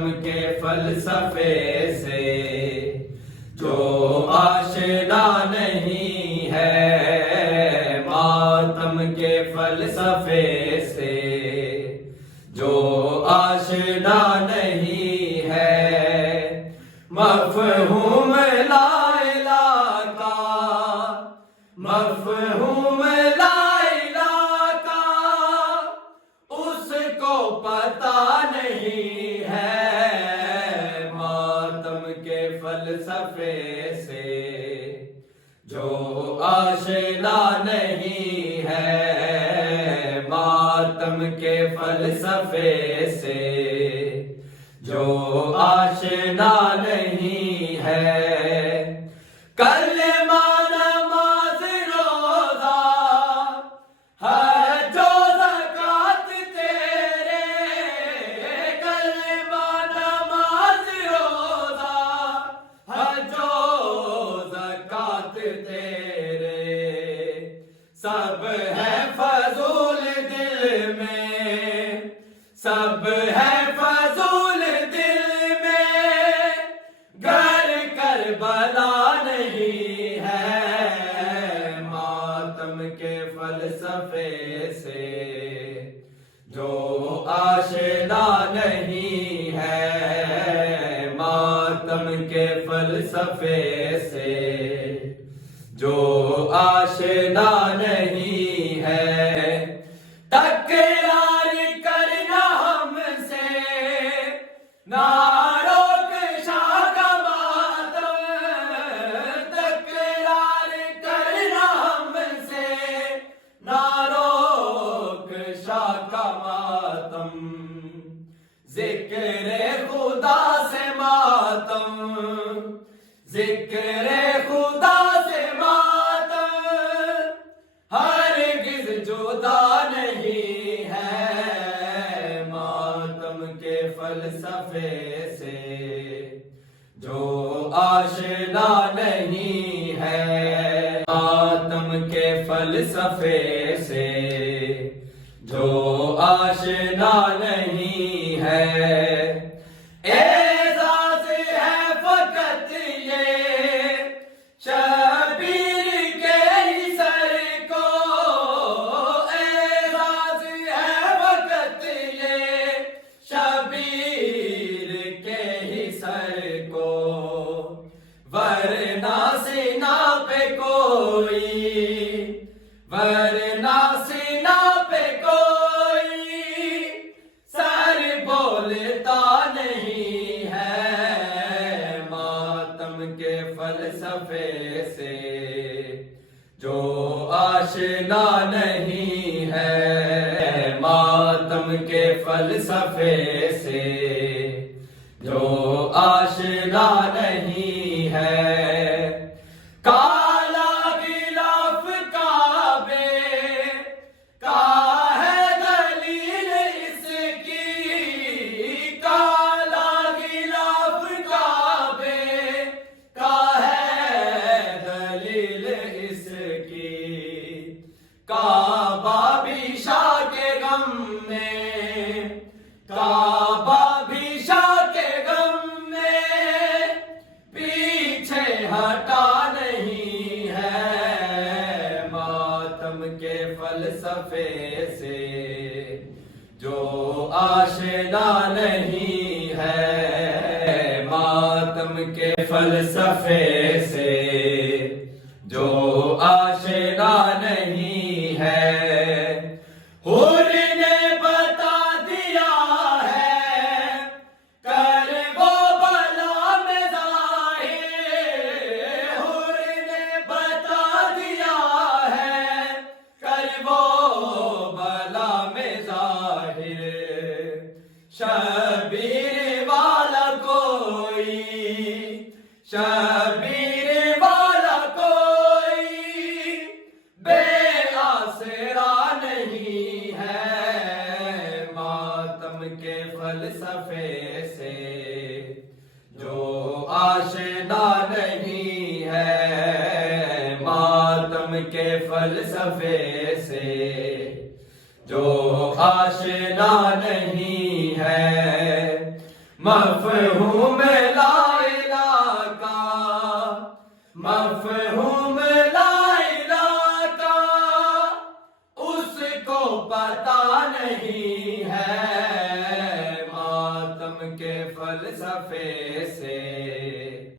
ماتم کے فلسفے سے جو آشنا نہیں ہے، ماتم کے فلسفے سے جو آشنا نہیں ہے، مفہوم لا الہ کا، مفہوم لا الہ کا اس کو پتہ نہیں ہے، ماتم کے فلسفے سے جو آشنا نہیں ہے، ماتم کے فلسفے سے جو آشنا نہیں ہے، کلمہ نماز روزہ حج و زکوٰۃ تیرے، کلمہ نماز روزہ حج و زکوٰۃ تیرے، سب ہے فضول دل میں، سب ہے فضول دل میں، گر کربلا نہیں ہے، ماتم کے فلسفے سے جو آشنا نہیں ہے، ماتم کے فلسفے سے جو آشنا نہیں ہے، تکرار کرنا ہم سے نہ روک شاہ کا ماتم، تکرار کرنا ہم سے نہ روک شاہ کا ماتم، ذکر خدا سے ماتم، ذکر خدا سے ماتم ہرگز جدا نہیں ہے، ماتم کے فلسفے سے جو آشنا نہیں ہے، ماتم کے فلسفے سے جو آشنا نہیں ہے، اعزاز ہے فقط یہ شبیر کے ہی سر کو، اعزاز ہے فقط یہ شبیر کے ہی سر کو، ورنہ سینہ پہ کوئی، ورنہ سینہ پہ کوئی سر بولتا نہیں ہے، ماتم کے فلسفے سے جو آشنا نہیں ہے، ماتم کے فلسفے سے جو آشنا نہیں ہے، کالا غلاف کعبے کا ہے دلیل اس کی، کالا غلاف کعبے کا ہے دلیل اس کی، کعبہ بھی شاہ کے غم میں، کعبہ بھی شاہ کے غم میں پیچھے ہٹا نہیں ہے، ماتم کے فلسفے سے جو آشنا نہیں ہے، ماتم کے فلسفے سے جو آشنا نہیں ہے، حر نے بتا دیا ہے کر وہ بلا میں ظاہر، حر نے بتا دیا ہے کر وہ بلا میں ظاہر، شبیر والا کوئی، شبیر والا کوئی بے آسرا نہیں ہے، ماتم کے فلسفے سے جو آشنا نہیں ہے، ماتم کے فلسفے سے جو آشنا نہیں ہے، مفہوم لا الہ کا، مفہوم لا الہ کا اس کو پتا نہیں ہے، ماتم کے فلسفے سے